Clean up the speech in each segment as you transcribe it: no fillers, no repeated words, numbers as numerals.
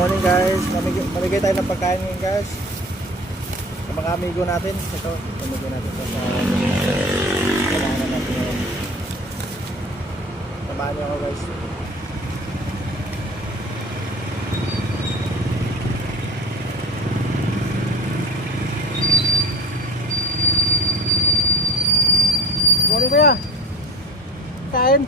Morning guys, mamigay tayo ng pagkain ngayon guys sa mga amigo natin. Ito, mamigay natin ito sa kailangan natin ngayon. Samahan niyo ako guys. Morning kuya, kain.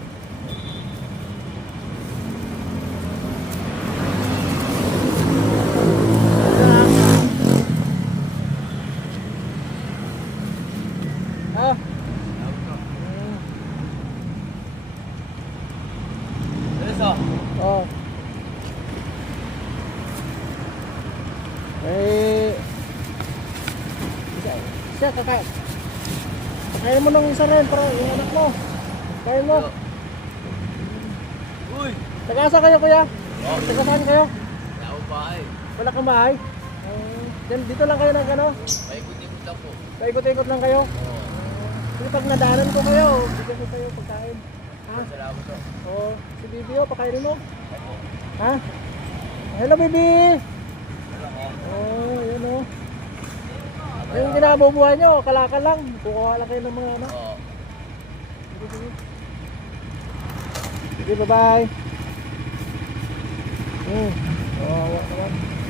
Ah. Oh. Siya kakain. Kakain mo nung isa rin para yung anak mo. Kain mo. Uy! Taga-asa kayo kuya? Oh. Taga saan kayo? Wala akong bahay. Wala kang bahay? Dito lang kayo ng ano? Paikot-ikot lang po. Paikot-ikot lang kayo? Oo. Kasi pag nadaanan ko kayo, bigyan ko kayo pagkain. Ha? Salamat po. Oo. Si Bibi o, pakainin mo. Ha? Hello Bibi! Oo, yun o. Yung ginabubuhay nyo, kalakal lang. Kukuha lang kayo ng mga ano. Oo. Sige, bye-bye. Oo, wala naman.